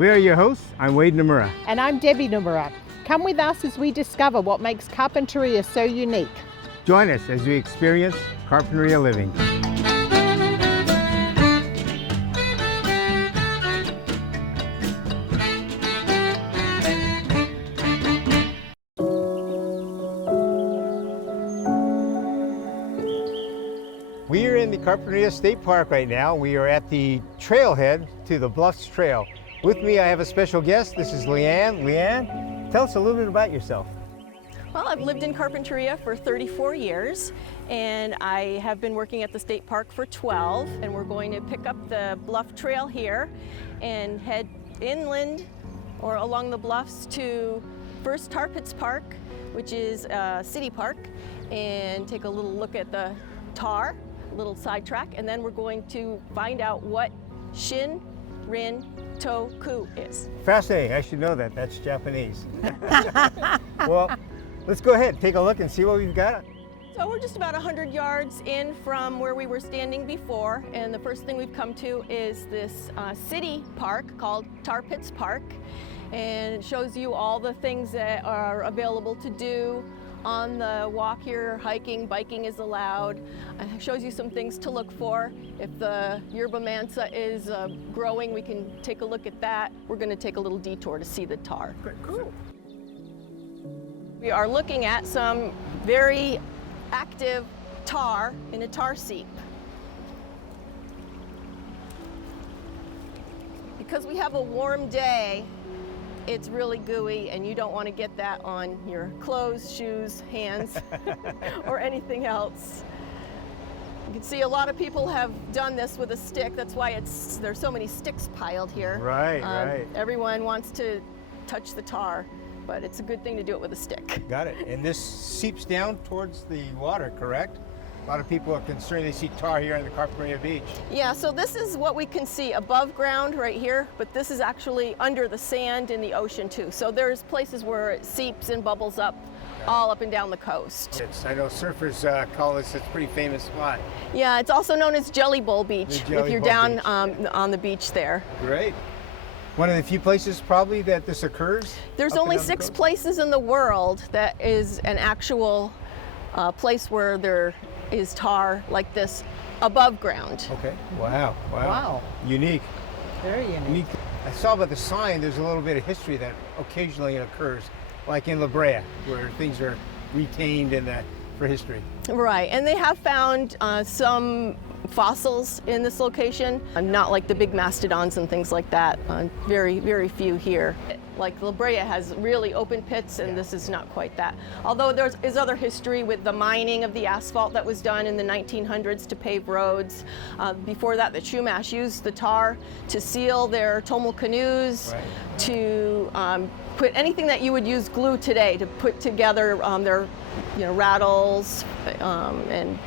We are your hosts. I'm Wade Nomura. And I'm Debbie Nomura. Come with us as we discover what makes Carpinteria so unique. Join us as we experience Carpinteria living. We are in the Carpinteria State Park right now. We are at the trailhead to the Bluffs Trail. With me, I have a special guest. This is Leanne. Leanne, tell us a little bit about yourself. Well, I've lived in Carpinteria for 34 years, and I have been working at the state park for 12, and we're going to pick up the Bluff Trail here and head inland or along the bluffs to first Tar Pits Park, which is a city park, and take a little look at the tar, a little sidetrack, and then we're going to find out what Shin Rin To Ku is. Fascinating. I should know that. That's Japanese. Well, let's go ahead, take a look and see what we've got. So we're just about 100 yards in from where we were standing before, and the first thing we've come to is this city park called Tar Pits Park, and it shows you all the things that are available to do on the walk here. Hiking, biking is allowed. It shows you some things to look for. If the yerba mansa is growing, we can take a look at that. We're going to take a little detour to see the tar. Cool. We are looking at some very active tar in a tar seep. Because we have a warm day, it's really gooey, and you don't want to get that on your clothes, shoes, hands, or anything else. You can see a lot of people have done this with a stick. That's why there's so many sticks piled here. Right, right. Everyone wants to touch the tar, but it's a good thing to do it with a stick. Got it. And this seeps down towards the water, correct? A lot of people are concerned they see tar here on the Carpinteria Beach. Yeah, so this is what we can see above ground right here, but this is actually under the sand in the ocean too. So there's places where it seeps and bubbles up all up and down the coast. I know surfers call this a pretty famous spot. Yeah, it's also known as Jelly Bowl Beach Jelly if you're Bowl down Beach. On the beach there. Great. One of the few places probably that this occurs? There's only 6 places in the world that is an actual place where there is tar like this above ground. Okay. Wow. Wow. Unique. Very unique. I saw by the sign there's a little bit of history that occasionally occurs, like in La Brea, where things are retained for history. Right, and they have found some fossils in this location, not like the big mastodons and things like that. Very, very few here. Like La Brea has really open pits, and this is not quite that. Although there is other history with the mining of the asphalt that was done in the 1900s to pave roads. Before that, the Chumash used the tar to seal their Tomel canoes, right, to put anything that you would use glue today to put together their rattles and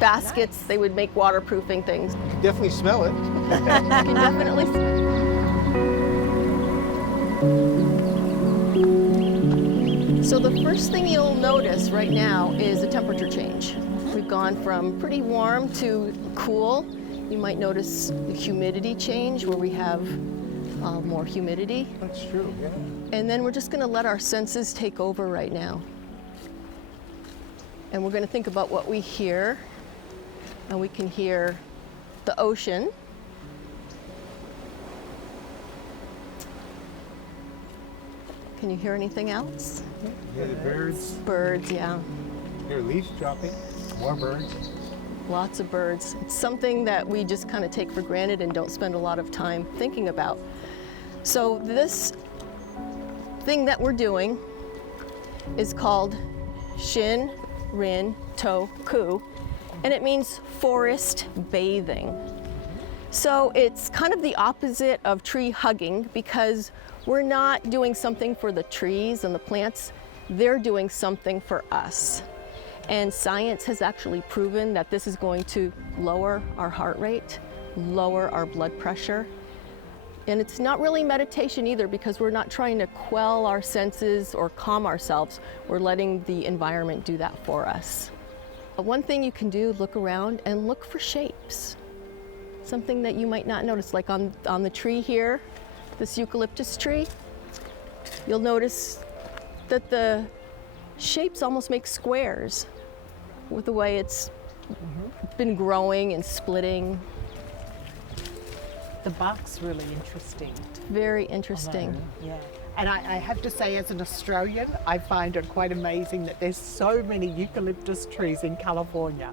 baskets. Nice. They would make waterproofing things. You can definitely smell it. You can definitely smell it. So the first thing you'll notice right now is a temperature change. We've gone from pretty warm to cool. You might notice the humidity change where we have more humidity. That's true, yeah. And then we're just going to let our senses take over right now. And we're going to think about what we hear. And we can hear the ocean. Can you hear anything else? Yeah, the birds. Birds, yeah. There are leaves dropping, more birds. Lots of birds. It's something that we just kind of take for granted and don't spend a lot of time thinking about. So this thing that we're doing is called Shin Rin To Ku, and it means forest bathing. So it's kind of the opposite of tree hugging, because we're not doing something for the trees and the plants, they're doing something for us. And science has actually proven that this is going to lower our heart rate, lower our blood pressure. And it's not really meditation either, because we're not trying to quell our senses or calm ourselves. We're letting the environment do that for us. One thing you can do, look around and look for shapes. Something that you might not notice, like on the tree here, this eucalyptus tree, you'll notice that the shapes almost make squares with the way it's been growing and splitting. The bark's really interesting. Very interesting. Yeah. And I have to say, as an Australian, I find it quite amazing that there's so many eucalyptus trees in California.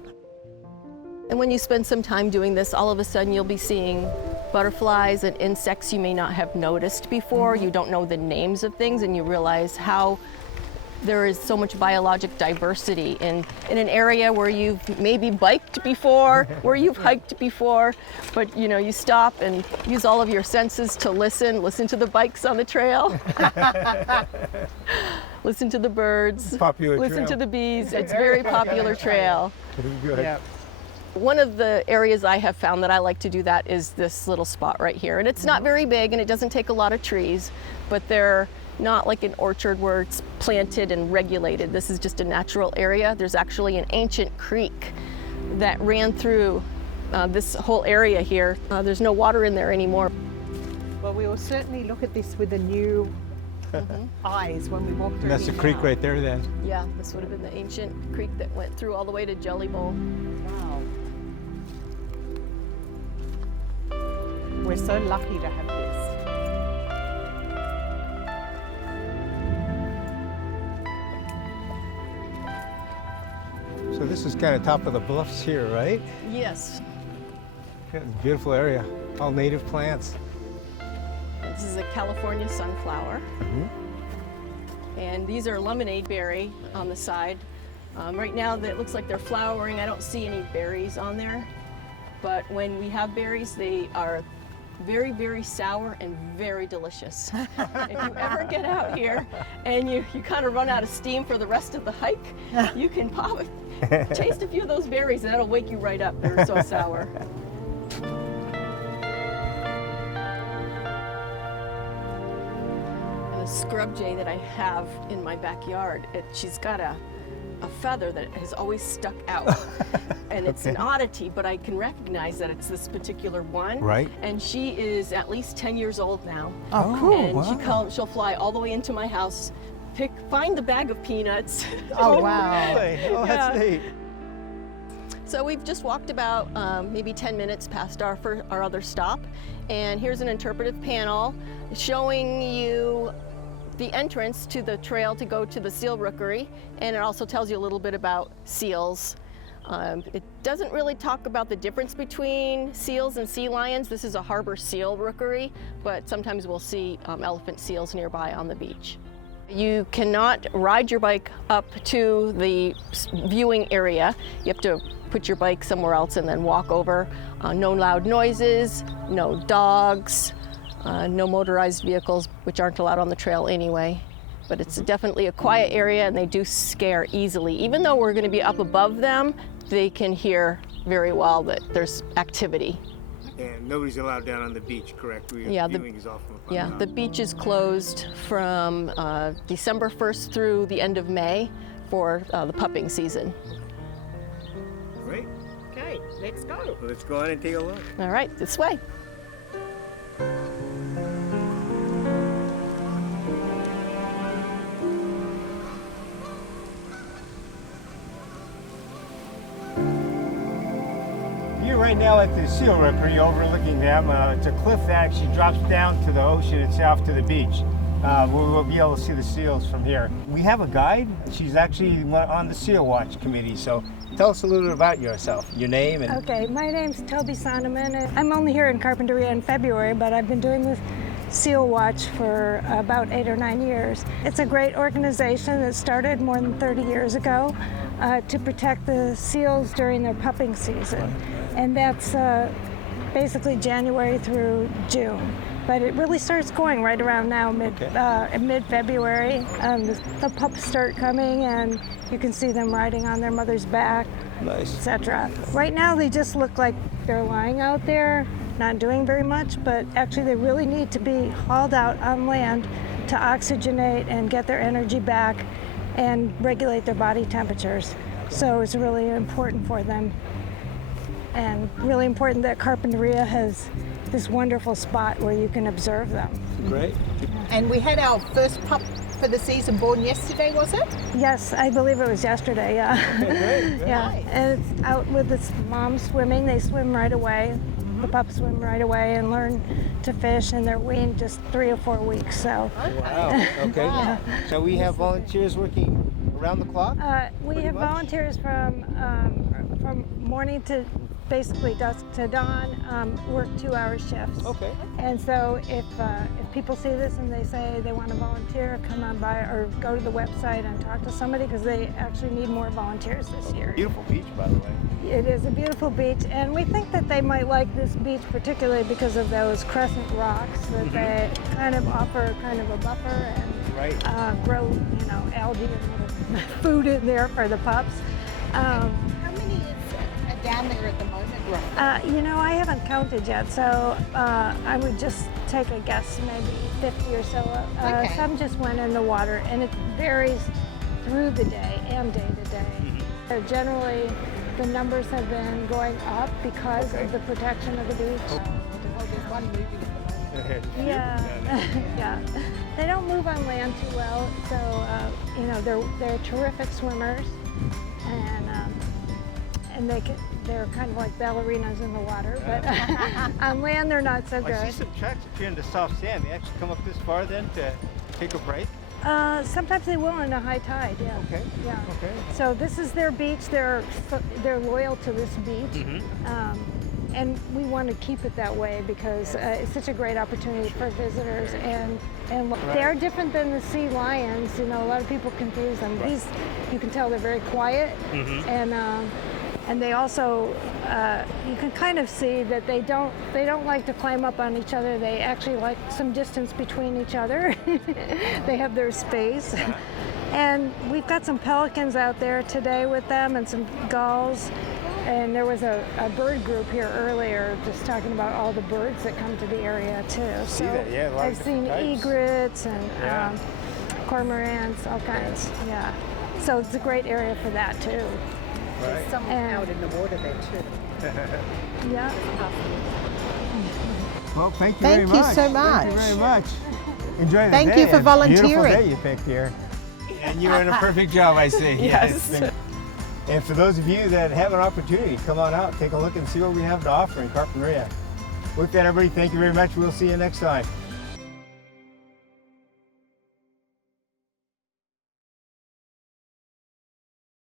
And when you spend some time doing this, all of a sudden you'll be seeing butterflies and insects you may not have noticed before. You don't know the names of things, and you realize how there is so much biologic diversity in an area where you've maybe biked before, where you've hiked before, but you stop and use all of your senses to listen to the bikes on the trail, listen to the birds, Popular listen trail. to the bees. It's a very popular trail. Good. Yeah. One of the areas I have found that I like to do that is this little spot right here. And it's not very big and it doesn't take a lot of trees, but they're not like an orchard where it's planted and regulated. This is just a natural area. There's actually an ancient creek that ran through this whole area here. There's no water in there anymore. Well, we will certainly look at this with the new eyes when we walk through. That's the here creek now. right there then. Yeah, this would have been the ancient creek that went through all the way to Jelly Bowl. Wow. We're so lucky to have this. So this is kind of top of the bluffs here, right? Yes, Yeah, beautiful area. All native plants. this is a California sunflower. And these are lemonade berry on the side. Right now, it looks like they're flowering. I don't see any berries on there. But when we have berries, they are very, very sour and very delicious. If you ever get out here and you kind of run out of steam for the rest of the hike, you can taste a few of those berries and that'll wake you right up. They're so sour. The scrub jay that I have in my backyard, she's got a feather that has always stuck out. And it's an oddity, but I can recognize that it's this particular one. Right. And she is at least 10 years old now. Oh, cool. And Wow. she'll fly all the way into my house, find the bag of peanuts. Oh, wow. Really? Oh, that's Yeah. neat. So we've just walked about maybe 10 minutes past our other stop. And here's an interpretive panel showing you the entrance to the trail to go to the seal rookery, and it also tells you a little bit about seals. It doesn't really talk about the difference between seals and sea lions. This is a harbor seal rookery, but sometimes we'll see elephant seals nearby on the beach. You cannot ride your bike up to the viewing area. You have to put your bike somewhere else and then walk over. No loud noises, no dogs, no motorized vehicles, which aren't allowed on the trail anyway. But it's definitely a quiet area and they do scare easily. Even though we're going to be up above them, they can hear very well that there's activity. And nobody's allowed down on the beach, correct? Yeah, Viewing is off on Yeah, the beach is closed from December 1st through the end of May for the pupping season. Great. Okay, let's go. Let's go on and take a look. All right, this way. You're right now at the seal rookery overlooking them. It's a cliff that actually drops down to the ocean itself, to the beach. We'll be able to see the seals from here. We have a guide. She's actually on the Seal Watch Committee, so tell us a little bit about yourself, your name. And Okay, my name's Toby Sonneman. And I'm only here in Carpinteria in February, but I've been doing this Seal Watch for about 8 or 9 years. It's a great organization that started more than 30 years ago to protect the seals during their pupping season. And that's basically January through June. But it really starts going right around now, mid-February. The pups start coming and you can see them riding on their mother's back, nice. etc. Right now they just look like they're lying out there, not doing very much, but actually they really need to be hauled out on land to oxygenate and get their energy back and regulate their body temperatures. So it's really important for them, and really important that Carpinteria has this wonderful spot where you can observe them. Great. And we had our first pup for the season born yesterday, was it? Yes, I believe it was yesterday, yeah. Great. Yeah, Nice. and it's out with its mom swimming. They swim right away. The pups swim right away and learn to fish, and they're weaned just 3 or 4 weeks. So Wow. Okay. Wow. So we have volunteers working around the clock? we Pretty have much. volunteers from morning to basically dusk to dawn, work 2-hour shifts. Okay. And so if people see this and they say they want to volunteer, come on by or go to the website and talk to somebody, because they actually need more volunteers this year. Beautiful beach, by the way. It is a beautiful beach, and we think that they might like this beach particularly because of those crescent rocks that they kind of offer kind of a buffer and Right. grow, algae and little food in there for the pups. How many is down there at the moment, roughly? I haven't counted yet, so I would just take a guess, maybe 50 or so. Okay. Some just went in the water, and it varies through the day and day to day. Generally, the numbers have been going up because of the protection of the beach. Oh, there's one moving at the moment. Yeah, yeah. They don't move on land too well, so they're terrific swimmers, and they're kind of like ballerinas in the water, but on land they're not so I see good. some tracks if you're in the soft sand. They actually come up this far then to take a break? Sometimes they will in a high tide. Yeah. Okay. Yeah. Okay. So this is their beach. They're loyal to this beach. And we want to keep it that way because it's such a great opportunity for visitors, and they are different than the sea lions. A lot of people confuse them. These, you can tell, they're very quiet, and they also you can kind of see that they don't like to climb up on each other. They actually like some distance between each other. They have their space. And we've got some pelicans out there today with them and some gulls. And there was a bird group here earlier just talking about all the birds that come to the area too. See that, yeah, a lot of I've seen different types. egrets and cormorants, all kinds. Yeah. So it's a great area for that too. There's some And- out in the water there too. Yeah. Well, thank you Thank very you much. so Thank much. you very much. Enjoy the Thank day. you for It's a volunteering. Beautiful day you picked here. And you're in a perfect job, I see. Yes. And for those of you that have an opportunity, come on out, take a look and see what we have to offer in Carpinteria. With that, everybody, thank you very much. We'll see you next time.